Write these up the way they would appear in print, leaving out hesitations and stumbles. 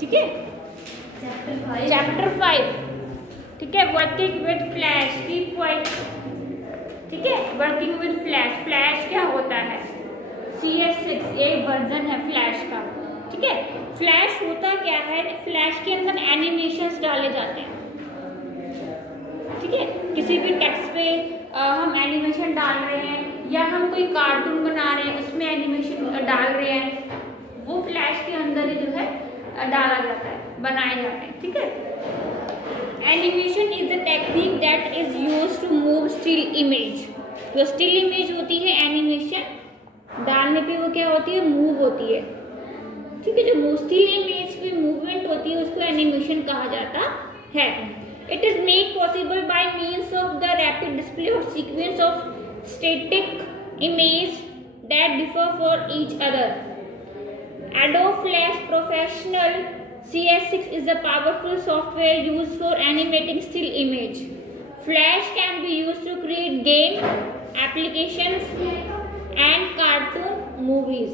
ठीक है, चैप्टर 5, ठीक है, working with flash, keep quiet, ठीक है, वर्किंग विद फ्लैश। फ्लैश क्या होता है? CS6 एक वर्जन है फ्लैश का, ठीक है। फ्लैश होता क्या है? फ्लैश के अंदर एनिमेशंस डाले जाते हैं, ठीक है। किसी भी टेक्स्ट पे हम एनिमेशन डाल रहे हैं या हम कोई कार्टून बना रहे हैं उसमें एनिमेशन डाल रहे हैं, वो फ्लैश के अंदर ही जो है डाला जाता है, बनाए जाते हैं, ठीक है। Animation is the technique that is used to move still image. जो स्टिल इमेज होती है एनिमेशन डालने पे वो क्या होती है? मूव होती है, ठीक है। जो स्टिल इमेज पे मूवमेंट होती है उसको एनिमेशन कहा जाता है। It is made possible by means of the rapid display or sequence of static image that differ for each other. Adobe Flash Professional CS6 is a powerful software used for animating still image. Flash can be used to create game applications and cartoon movies.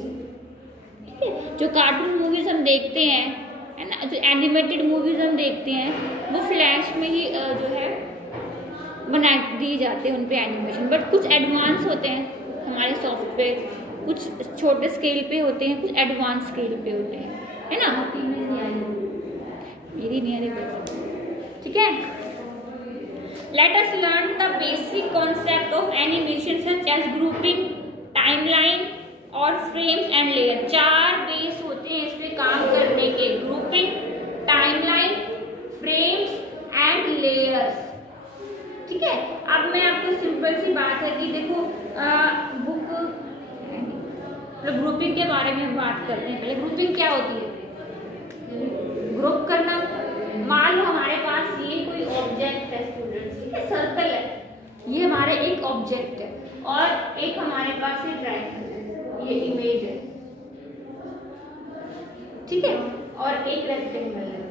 ठीक है, जो cartoon movies हम देखते हैं है ना, जो animated movies हम देखते हैं वो फ्लैश में ही जो है बना दिए जाते हैं उन पे एनिमेशन। बट कुछ एडवांस होते हैं हमारे सॉफ्टवेयर, कुछ छोटे स्केल पे होते हैं, कुछ एडवांस स्केल पे होते हैं, है ना। मेरी नहीं आ रही, ठीक है। Let us learn the basic concept of animation such as grouping, timeline और फ्रेम्स एंड लेयर। 4 बेस होते हैं इस पे काम करने के, grouping, timeline, frames and layers, ठीक है। अब मैं आपको सिंपल सी बात है कि देखो बुक ग्रुपिंग के बारे में बात करते हैं। पहले ग्रुपिंग क्या होती है? ग्रुप करना। मान लो हमारे पास ये कोई ऑब्जेक्ट है स्टूडेंट्स, ठीक है, सर्कल है, ये हमारा एक ऑब्जेक्ट है और एक हमारे पास ये ट्रायंगल है, ये इमेज है, ठीक है, और एक रेक्टेंगल है,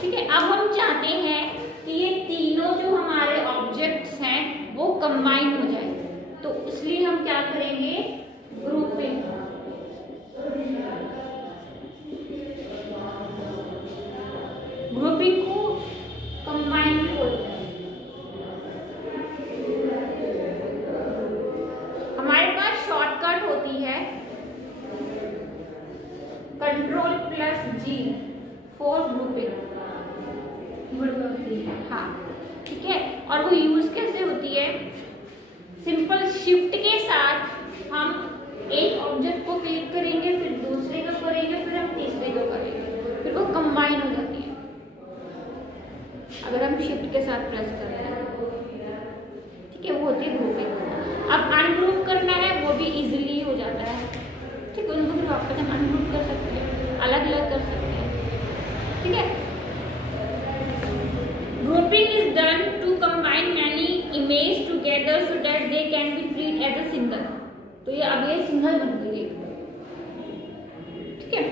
ठीक है। अब हम चाहते हैं कि ये तीनों जो हमारे ऑब्जेक्ट्स हैं वो कंबाइन हो जाए, तो इसलिए हम क्या करेंगे? ग्रुपिंग। ग्रुपिंग को कंबाइन बोलते हैं। हमारे पास शॉर्टकट होती है Ctrl+G फॉर ग्रुपिंग, हाँ, ठीक है। और वो यूज कैसे होती है? सिंपल शिफ्ट के साथ हम एक ऑब्जेक्ट को क्लिक करेंगे, फिर दूसरे को करेंगे, फिर हम तीसरे को करेंगे, फिर वो कंबाइन हो जाती है अगर हम शिफ्ट के साथ प्रेस कर रहे हैं, ठीक है, वो होती है ग्रुपिंग। अब अनग्रुप करना है वो भी इजीली हो जाता है, ठीक है, उनको फिर वापस हम अनग्रुप कर सकते हैं, अलग अलग कर सकते हैं, ठीक है। Grouping is done to combine many images together so that they can be treated as a single. तो ये अब ये सिंगल बन गई है, ठीक है।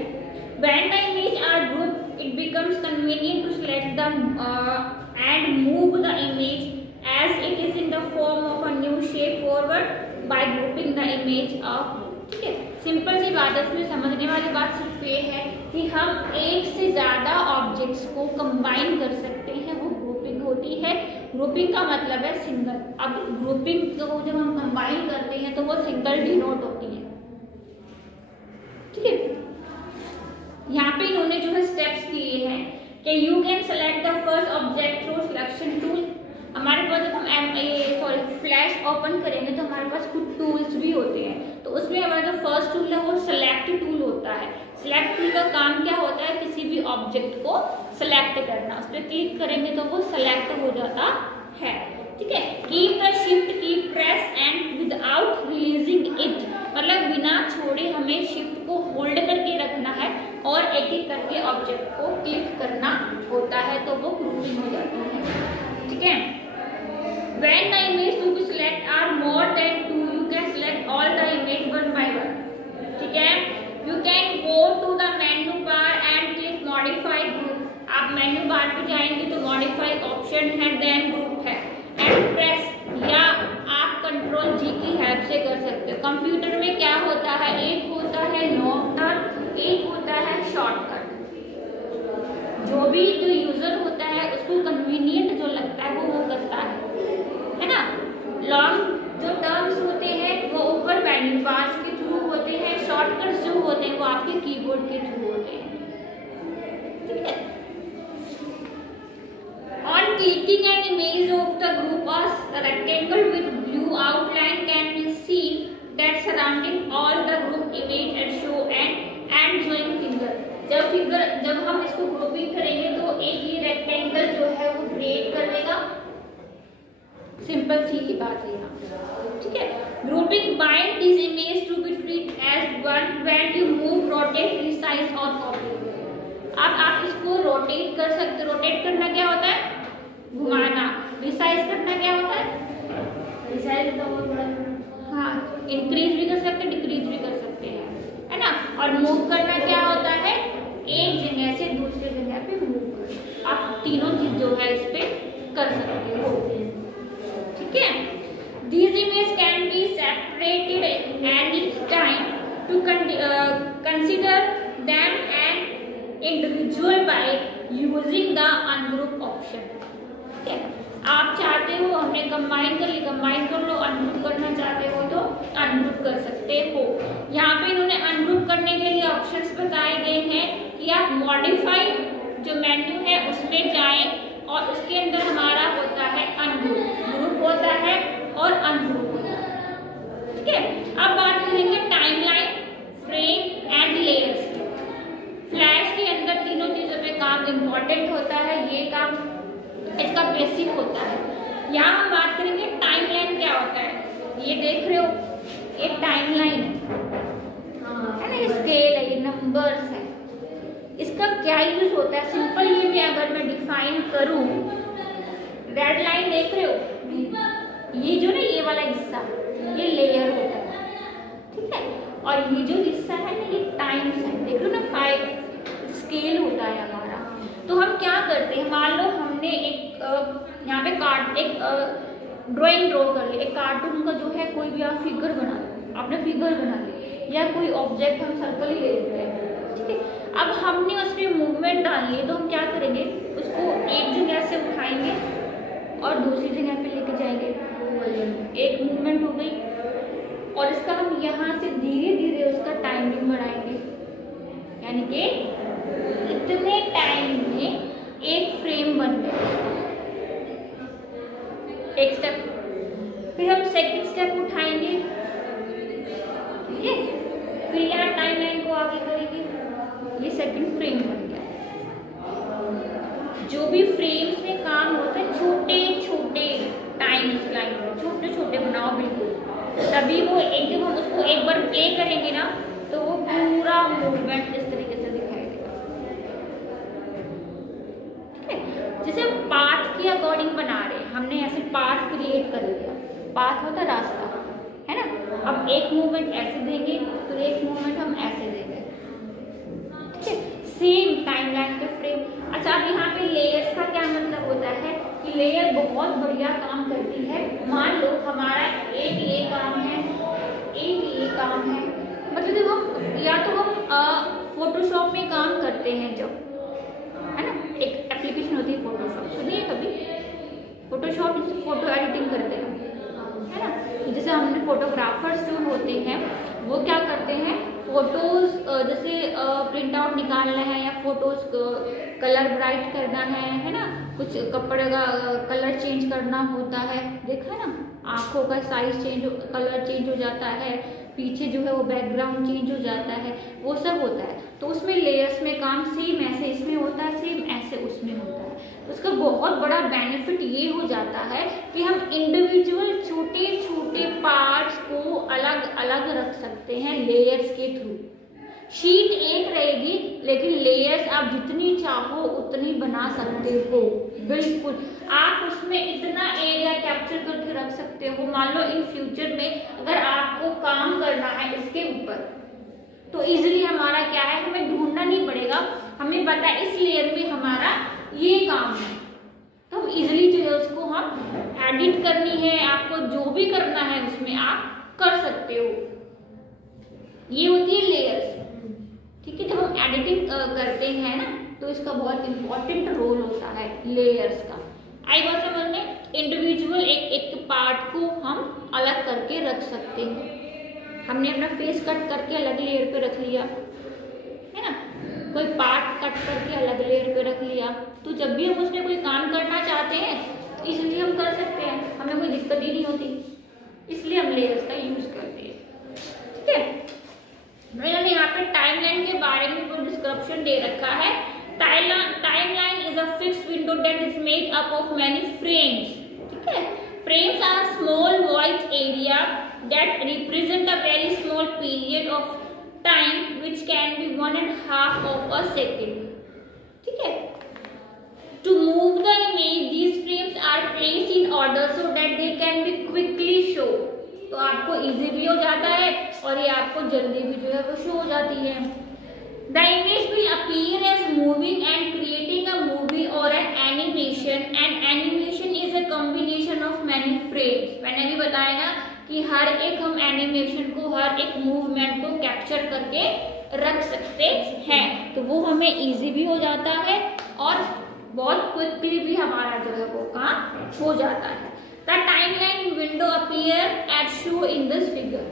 When the images are grouped, it becomes convenient to select them and move the image as it is in the form of a new shape forward by grouping the image up, ठीक है। Simple सी बात है, इसमें समझने वाली बात सिर्फ ये है कि हम एक से ज्यादा ऑब्जेक्ट्स को कंबाइन कर सकते हैं, वो ग्रुपिंग होती है। ग्रुपिंग का मतलब है सिंगल। अब ग्रुपिंग को जब हम कंबाइन करते हैं तो वो सिंगल डिनोट होती है, ठीक है। यहाँ पे इन्होंने जो है स्टेप्स दिए हैं कि you can select the first object through selection tool. हमारे पास जब हम फ्लैश ओपन करेंगे तो हमारे पास कुछ टूल्स भी होते हैं, तो उसमें हमारा जो फर्स्ट टूल है वो सिलेक्ट टूल होता है। सिलेक्ट टूल का काम क्या होता है? किसी भी ऑब्जेक्ट को सिलेक्ट करना, उस पर क्लिक करेंगे तो वो सिलेक्ट हो जाता है, ठीक है। कीप द शिफ्ट की press and without releasing it, मतलब बिना छोड़े हमें शिफ्ट को होल्ड करके रखना है और एक एक करके ऑब्जेक्ट को क्लिक करना होता है, तो वो ग्रुपिंग हो जाती है, ठीक है। When the image to be select are more than 2, you can select all the image one by one, ठीक है। You can go to the menu bar and click modify group. आप मेन्यू बार पे जाएंगे तो modify option है, then group है, and press, या आप Ctrl+G की हेल्प से कर सकते हो। कंप्यूटर में क्या होता है? एक होता है लॉक द आपके कीबोर्ड के थ्रू होते हैं, ठीक है। On clicking an image of the group, a rectangle with blue outline can be seen that surrounding all the group image and show and join finger। जब हम इसको ग्रुपिंग करेंगे तो एक ये रेक्टेंगल जो है वो क्रिएट कर लेगा, सिंपल सी की बात है यहाँ, ठीक है। Grouping bind this image to be treat as one when you move, rotate, resize और कॉपी। अब आप इसको रोटेट कर सकते, रोटेट करना क्या होता है, घुमाना। रिसाइज करना क्या होता है, रिसाइज का बहुत बड़ा, हाँ, इंक्रीज भी कर सकते हैं, डिक्रीज भी कर सकते हैं, है ना। और मूव करना क्या होता है, एक जगह से दूसरे जगह पे मूव करना। आप तीनों चीज जो है इस पे कर सकते हो, ठीक है। These images can be separated any time to consider them an individual by using the ungroup option। ठीक है, आप चाहते हो हमने कंबाइन कर ली, कंबाइन कर लो, अनग्रुप करना चाहते हो तो अनग्रुप कर सकते हो। यहाँ पे इन्होंने अनग्रुप करने के लिए ऑप्शंस बताए गए हैं कि आप मॉडिफाई जो मेन्यू है उसमें जाएं और उसके अंदर हमारा होता है अनग्रुप, ग्रुप होता है और अनग्रुप होता है, ठीक है। अब बात करेंगे timeline, frame and layers. Flash के अंदर तीनों चीजों पे काम इम्पोर्टेंट होता है, ये काम इसका बेसिक होता है। यहाँ हम बात करेंगे टाइमलाइन क्या होता है। ये देख रहे हो, ये टाइमलाइन है ना, ये स्केल है, ये नंबर्स है, इसका क्या यूज होता है। सिंपल ये भी अगर मैं डिफाइन करूं, रेड लाइन देख रहे हो, ये जो ना ये वाला हिस्सा ये लेयर होता है, ठीक है। और ये जो हिस्सा है ना ये टाइम्स है, देख लो ना 5 स्केल होता है हमारा। तो हम क्या करते हैं, मान लो हमने एक यहाँ पे एक ड्राइंग ड्रॉ कर ली, एक कार्टून का जो है कोई भी आप फिगर बना लो, आपने फिगर बना ली, या कोई ऑब्जेक्ट हम सर्कल ही ले लेते हैं, ठीक है। अब हमने उसमें मूवमेंट डालनी है तो हम क्या करेंगे, उसको एक जगह से उठाएंगे और दूसरी जगह पे लेके जाएंगे, एक मूवमेंट हो गई। और इसका हम यहाँ से धीरे धीरे उसका टाइमिंग बढ़ाएंगे, यानी कि इतने टाइम में एक फ्रेम बन गया, एक स्टेप। फिर हम सेकंड स्टेप उठाएंगे, ठीक है, फिर यहाँ टाइमलाइन को आगे करेंगे, ये सेकंड फ्रेम बन गया। जो भी फ्रेम्स में काम होता है छोटे छोटे टाइम्स लाइन में छोटे छोटे बनाओ बिल्कुल, तभी वो एक जब हम उसको एक बार प्ले करेंगे ना तो वो पूरा मूवमेंट इस तरीके से दिखाई देगा, ठीक है। जैसे पाथ के अकॉर्डिंग बना रहे हैं, हमने ऐसे पाथ क्रिएट कर लिया, पाथ होता है रास्ता, है ना। अब एक मूवमेंट ऐसे देंगे तो एक मूवमेंट हम ऐसे देंगे, ठीक है, सेम टाइमलाइन पे फ्रेम। अच्छा, अब यहाँ पे लेयर्स का क्या मतलब होता है कि लेयर बहुत बढ़िया काम करती है। मान लो हमारा एक ये काम है, एक ये काम है, मतलब जब हम या तो हम फोटोशॉप में काम करते हैं जब, है ना, एक एप्लीकेशन होती है फोटोशॉप, सुनिए कभी, फोटोशॉप जिससे फोटो एडिटिंग करते हैं, है ना। जैसे हमने फोटोग्राफर्स जो होते हैं वो क्या करते हैं, फोटोज जैसे प्रिंट आउट निकालना है या फोटोज कलर ब्राइट करना है ना, कुछ कपड़े का कलर चेंज करना होता है, देखा है ना, आंखों का साइज चेंज, कलर चेंज हो जाता है, पीछे जो है वो बैकग्राउंड चेंज हो जाता है, वो सब होता है। तो उसमें लेयर्स में काम सेम ऐसे इसमें होता है, सेम ऐसे उसमें होता है। उसका बहुत बड़ा बेनिफिट ये हो जाता है कि हम इंडिविजुअल छोटे छोटे पार्ट्स को अलग अलग रख सकते हैं लेयर्स के थ्रू। शीट एक रहेगी लेकिन लेयर्स आप जितनी चाहो उतनी बना सकते हो, बिल्कुल। आप उसमें इतना एरिया कैप्चर करके रख सकते हो। मान लो इन फ्यूचर में अगर आपको काम करना है इसके ऊपर तो इजीली हमारा क्या है, हमें ढूंढना नहीं पड़ेगा, हमें पता है इस लेयर में हमारा ये काम है, तो हम इजीली जो है उसको हम एडिट करनी है, आपको जो भी करना है उसमें आप कर सकते हो। ये होती है लेयर्स, ठीक है। जब हम एडिटिंग करते हैं ना तो इसका बहुत इंपॉर्टेंट रोल होता है लेयर्स का। आई बात समझ में, इंडिविजुअल एक एक पार्ट को हम अलग करके रख सकते हैं। हमने अपना फेस कट करके अलग लेयर पे रख लिया, कोई पार्ट कट करके अलग लेयर पे रख लिया। तो जब भी हम उसमें कोई काम करना चाहते हैं इसलिए हम कर सकते हैं, हमें कोई दिक्कत ही नहीं होती, इसलिए हम लेयर्स का यूज करते हैं। ठीक है, मैंने यहाँ पे टाइमलाइन के बारे में कोई डिस्क्रिप्शन दे रखा है। Timeline is a fixed window that is made up of many frames. ठीक है, frames are small white area that represent a very small period of time which can be 1.5 of a second। ठीक है, to move the image these frames are placed in order so that they can be quickly show। तो आपको easy भी हो जाता है और ये आपको जल्दी भी जो है वो शो हो जाती है। The image will appear as moving and creating a movie or an animation, and animation is a combination of many frames। मैंने भी बताया ना कि हर एक हम एनिमेशन को, हर एक मूवमेंट को कैप्चर करके रख सकते हैं, तो वो हमें इजी भी हो जाता है और बहुत क्विकली भी हमारा जो है वो काम हो जाता है। The timeline window appear as show in this figure.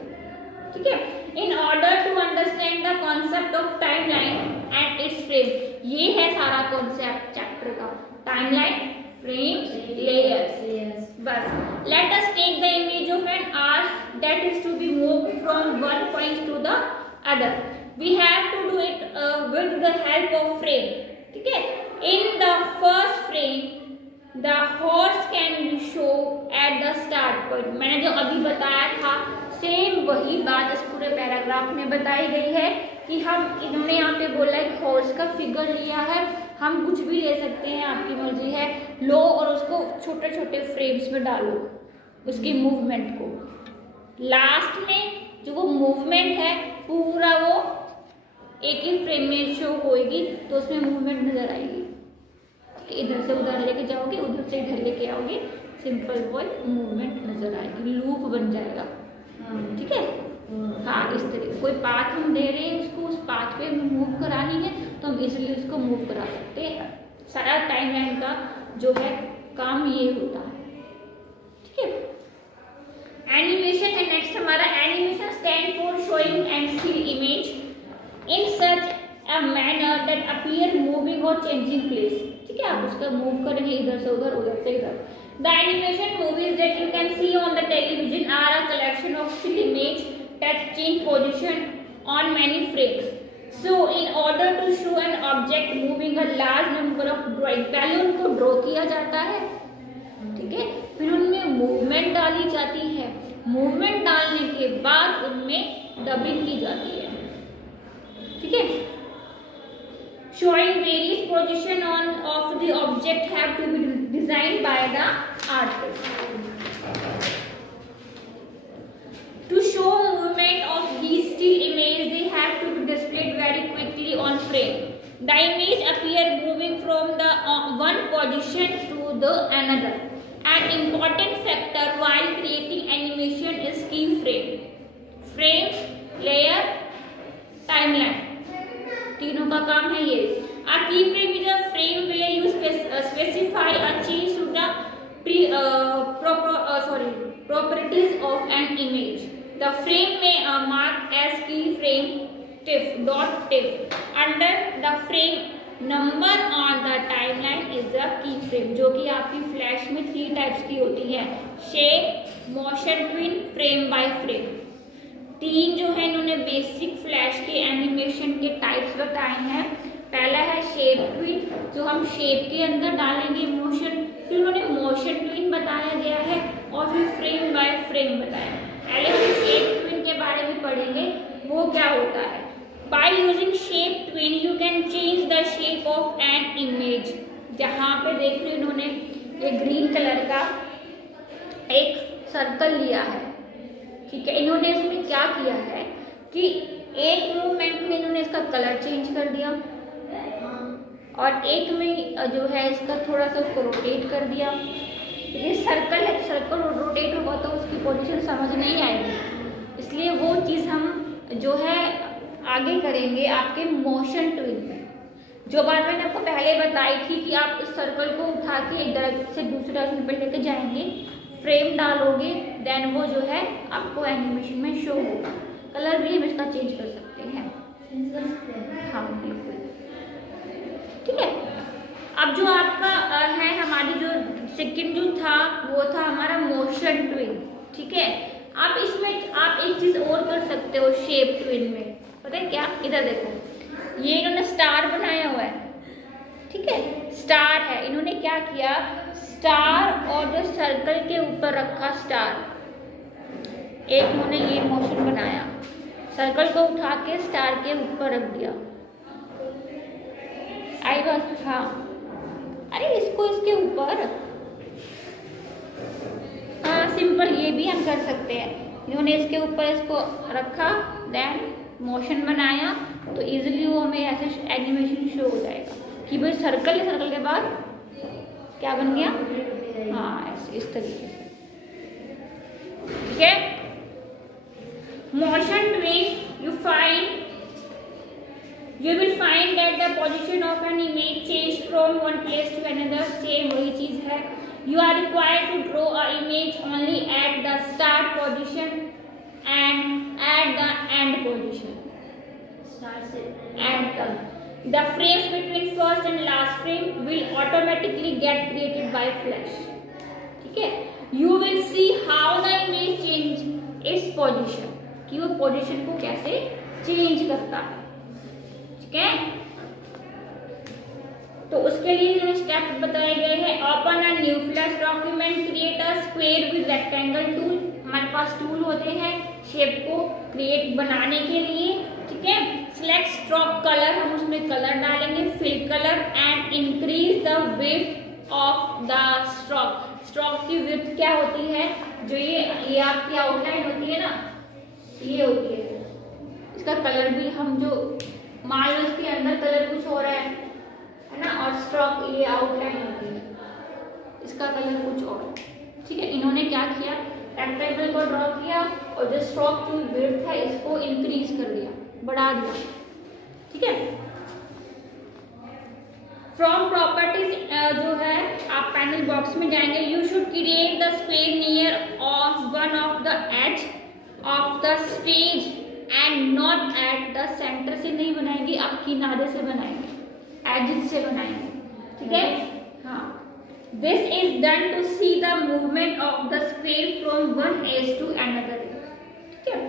ठीक है, in order to understand the concept of timeline and its frame, ये है सारा कॉन्सेप्ट चैप्टर का, टाइमलाइन, फ्रेम्स, लेयर्स। बस let us take the image of an arc that is to be moved from one point to the other. We have to do it with the help of frame. ठीक है, in the first frame the horse can be show at the start point. मैंने जो अभी बताया था same वही बात इस पूरे पैराग्राफ में बताई गई है कि हम, इन्होंने यहाँ पे बोला है हॉर्स का फिगर लिया है, हम कुछ भी ले सकते हैं, आपकी मर्जी है, लो और उसको छोटे छोटे फ्रेम्स में डालो उसकी मूवमेंट को। लास्ट में जो वो मूवमेंट है पूरा वो एक ही फ्रेम में शो होगी, तो उसमें मूवमेंट नजर आएगी। इधर से उधर लेके जाओगे, उधर से इधर लेके आओगे, सिंपल वॉइस मूवमेंट नजर आएगी, लूप बन जाएगा। ठीक है, हाँ, इस तरीके कोई पाथ हम दे रहे हैं उसको, उस पाथ पे मूव करानी है तो हम इजीली उसको मूव करा सकते हैं। सारा टाइमलाइन का जो है काम ये होता है। ठीक है, एनिमेशन है नेक्स्ट हमारा। Animation stand for showing and still image in such a manner that appear moving और चेंजिंग प्लेस। ठीक है, आप उसका मूव करेंगे इधर से उधर, उधर से इधर। The animation movies that you can see on the television are a collection of still image that change position on many frames. So, in order to show an object moving a large number of drawing, पहले उनको draw किया जाता है, ठीक है, फिर उनमें movement डाली जाती है, मूवमेंट डालने के बाद उनमें डबिंग की जाती है। ठीक है, showing various position of the object have to be designed by the artist. To show movement of these still image, they have to be displayed very quickly on frame. The image appear moving from the one position to the another. An important factor while creating animation is keyframe. Frames, layer, timeline. तीनों का काम है ये। A keyframe is a frame where you specify a change to the properties of an image. The frame may mark as keyframe TIFF. Under the frame number on the timeline is the keyframe, जो कि आपकी flash में 3 types की होती है, shape, motion twin, frame by frame. 3 जो है इन्होंने बेसिक फ्लैश के एनिमेशन के टाइप्स बताए हैं। पहला है शेप ट्विन, जो हम शेप के अंदर डालेंगे मोशन, फिर उन्होंने मोशन ट्विन बताया गया है और फिर फ्रेम बाय फ्रेम बताया। पहले हम शेप ट्विन के बारे में पढ़ेंगे, वो क्या होता है। By using shape twin you can change the shape of an image. जहाँ पे देख रहे इन्होंने एक ग्रीन कलर का एक सर्कल लिया है, ठीक है, इन्होंने इसमें क्या किया है कि एक मूवमेंट में इन्होंने इसका कलर चेंज कर दिया और एक में जो है इसका थोड़ा सा उसको रोटेट कर दिया। ये सर्कल है, सर्कल रोटेट होगा तो उसकी पोजीशन समझ नहीं आएगी, इसलिए वो चीज़ हम जो है आगे करेंगे आपके मोशन ट्विन में। जो बात मैंने आपको पहले बताई थी कि आप इस सर्कल को उठा के एक डायरेक्शन से दूसरे डायरेक्शन पे लेके जाएंगे, फ्रेम डालोगे, देन वो जो है आपको एनिमेशन में शो होगा। कलर भी हम इसका चेंज कर सकते हैं। हाँ बिल्कुल, ठीक है। अब जो आपका है हमारी जो सेकंड जो था वो था हमारा मोशन ट्विन, ठीक है। अब इसमें आप एक चीज और कर सकते हो शेप ट्विन में, पता है क्या? इधर देखो, ये इन्होंने स्टार बनाया हुआ है, ठीक है, स्टार है। इन्होंने क्या किया, स्टार और जो सर्कल के ऊपर रखा स्टार, एक इन्होंने ये मोशन बनाया, सर्कल को उठा के स्टार के ऊपर रख दिया। आई बात? हाँ, अरे इसको इसके ऊपर, हाँ सिंपल, ये भी हम कर सकते हैं। इन्होंने इसके ऊपर इसको रखा, देन मोशन बनाया, तो इजीली वो हमें ऐसे एनिमेशन शो हो जाएगा कि भाई सर्कल है, सर्कल के बाद क्या बन गया, हाँ ऐसे इस तरीके से, ठीक है। Motion twin you will find that the position of an image change from one place to another, same वही चीज है। You are required to draw a image only at the start position and at the end position. The frames between first and last frame will automatically get created by Flash. ठीक है। You will see how the image change its position, कि वो position को कैसे change करता है, ठीक है। तो उसके लिए स्टेप बताए गए हैं। Open a new flash document, create a square with rectangle tool. हमारे पास टूल होते हैं शेप को क्रिएट बनाने के लिए, ठीक है। सिलेक्ट स्ट्रोक कलर, हम उसमें कलर डालेंगे, fill colour and increase the width of the stroke. Stroke की विड्थ क्या होती है, जो ये आपकी आउटलाइन होती है ना, ये होती है। इसका कलर भी हम जो मान लो इसके अंदर कलर कुछ हो रहा है ना, और स्ट्रोक ये आउटलाइन होती है, इसका कलर कुछ और, ठीक है। इन्होंने क्या किया, रेक्टेंगल को ड्रॉ किया और जो स्ट्रोक की विड्थ है इसको इंक्रीज कर दिया, बढ़ा दिया, ठीक है। फ्रॉम प्रॉपर्टीज जो है आप पैनल बॉक्स में जाएंगे। You should create the square near of one of the edge of the stage and not at the centre से नहीं बनाएंगे, आप किनारे से बनाएंगे, एजिस से बनाएंगे, ठीक है। हाँ, this is done to see the movement of the square from one edge to another, ठीक है।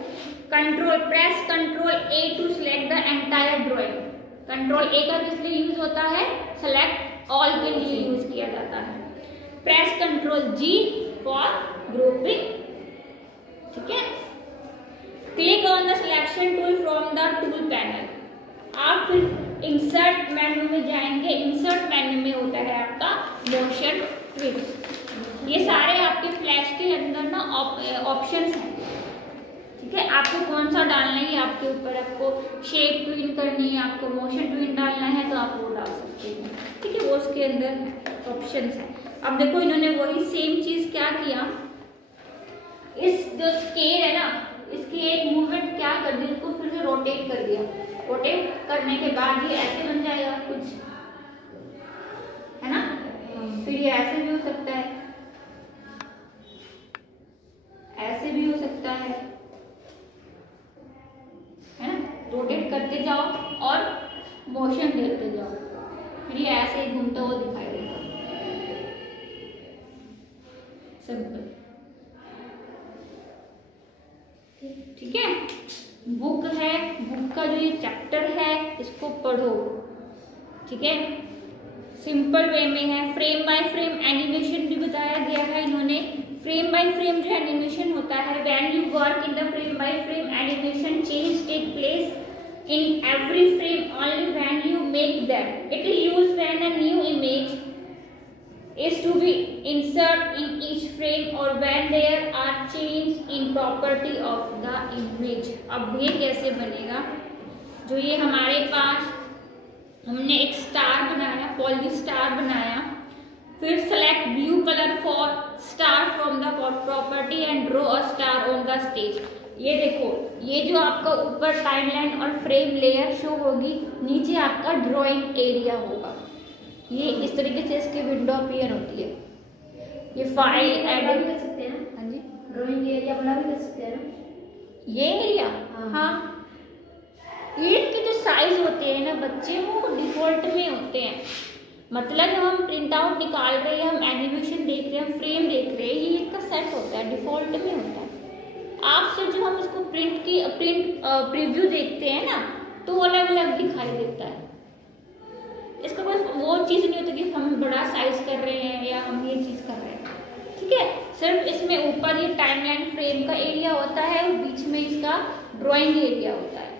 Control, press control A to select the entire drawing. Control A का किस लिए यूज होता है, सेलेक्ट ऑल के लिए यूज किया जाता है। Press control G for grouping, ठीक है। Click on the selection tool from the tool panel. आप फिर इंसर्ट मेन्यू में जाएंगे। इंसर्ट मेन्यू में होता है आपका मोशन ट्विन। ये सारे आपके फ्लैश के अंदर ना ऑप्शंस हैं, ठीक है। आपको कौन सा डालना है ये आपके ऊपर, आपको शेप ट्विन करनी है, आपको मोशन ट्विन डालना है तो आप वो डाल सकते हैं, ठीक है। वो उसके अंदर ऑप्शंस हैं। अब देखो इन्होंने वही सेम चीज क्या किया, इस जो स्केल है ना, इसकी एक मूवमेंट क्या कर दी, इसको फिर से रोटेट कर दिया। रोटेट करने के बाद ये ऐसे बन जाएगा कुछ, है ना। फिर ये ऐसे भी हो सकता है, ऐसे भी हो सकता है ना। रोटेट करते जाओ और मोशन देते जाओ, फिर ये ऐसे ही घूमता हुआ दिखाई देगा। सिंपल, ठीक है। बुक है, बुक का जो ये चैप्टर है इसको पढ़ो, ठीक है। सिंपल वे में है। फ्रेम बाय फ्रेम एनिमेशन भी बताया गया है इन्होंने। फ्रेम बाय फ्रेम जो एनिमेशन होता है, when you work in the frame by frame animation change take place in every frame only when you make them. It is used when a new image is to be insert in each frame or when there are change in property of the image। अब ये कैसे बनेगा, जो ये हमारे पास हमने एक star बनाया, पॉली स्टार बनाया, फिर select blue colour for star from the property and draw a star on the stage. ये देखो, ये जो आपका ऊपर टाइमलाइन और फ्रेम लेयर शो होगी, नीचे आपका ड्राइंग एरिया होगा। ये इस तरीके से इसकी विंडो अपीयर होती है। ये फाइल ऐड कर सकते हैं ना, हाँ जी, ड्राइंग एरिया बना भी कर सकते हैं ना, ये एरिया। हाँ, ये की जो साइज साइज होते हैं ना बच्चे, वो डिफॉल्ट में होते हैं। मतलब हम प्रिंट आउट निकाल रहे हैं, हम एनिमेशन देख रहे हैं, फ्रेम देख रहे हैं, ये इसका सेट होता है, डिफॉल्ट में होता है। आपसे जो हम इसको प्रिंट प्रीव्यू देखते हैं ना, तो अलग अलग दिखाई देता है। इसका कोई वो चीज़ नहीं होती कि हम बड़ा साइज कर रहे हैं या हम ये चीज़ कर रहे हैं, ठीक है। सिर्फ इसमें ऊपर ये टाइमलाइन फ्रेम का एरिया होता है और बीच में इसका ड्राइंग एरिया होता है,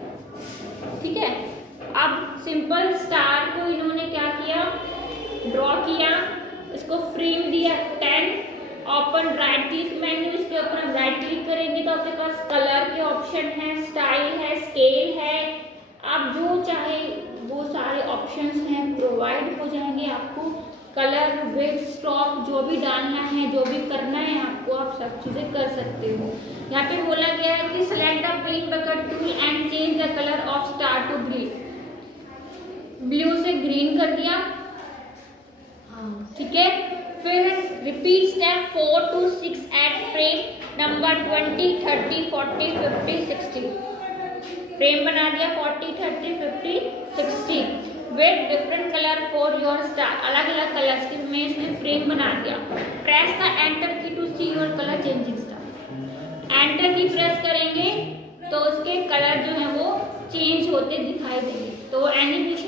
ठीक है। अब सिंपल स्टार को इन्होंने क्या किया, ड्रॉ किया, इसको फ्रेम दिया 10, ओपन राइट क्लिक मेन्यू, इसके ऊपर हम राइट क्लिक करेंगे तो आपके पास कलर के ऑप्शन है, स्टाइल है, स्केल है, आप जो चाहे वो सारे ऑप्शंस हैं प्रोवाइड हो जाएंगे आपको। कलर, विड्थ, स्ट्रोक जो भी डालना है, जो भी करना है आपको, आप सब चीज़ें कर सकते हो। यहाँ पे बोला गया है कि select the paint bucket tool and change the colour of star to green, blue से ग्रीन कर दिया, ठीक है। फिर repeat step 4 to 6 at frame number 20, 30, 40, 50, 60। फ्रेम बना दिया 40, 30, 50, 60 with different colour for your star, अलग अलग कलर्स की मैं इसमें फ्रेम बना दिया। Press the enter key to see your colour changing star. Enter की प्रेस करेंगे तो उसके कलर जो है वो चेंज होते दिखाई देंगे। तो एनिमेशन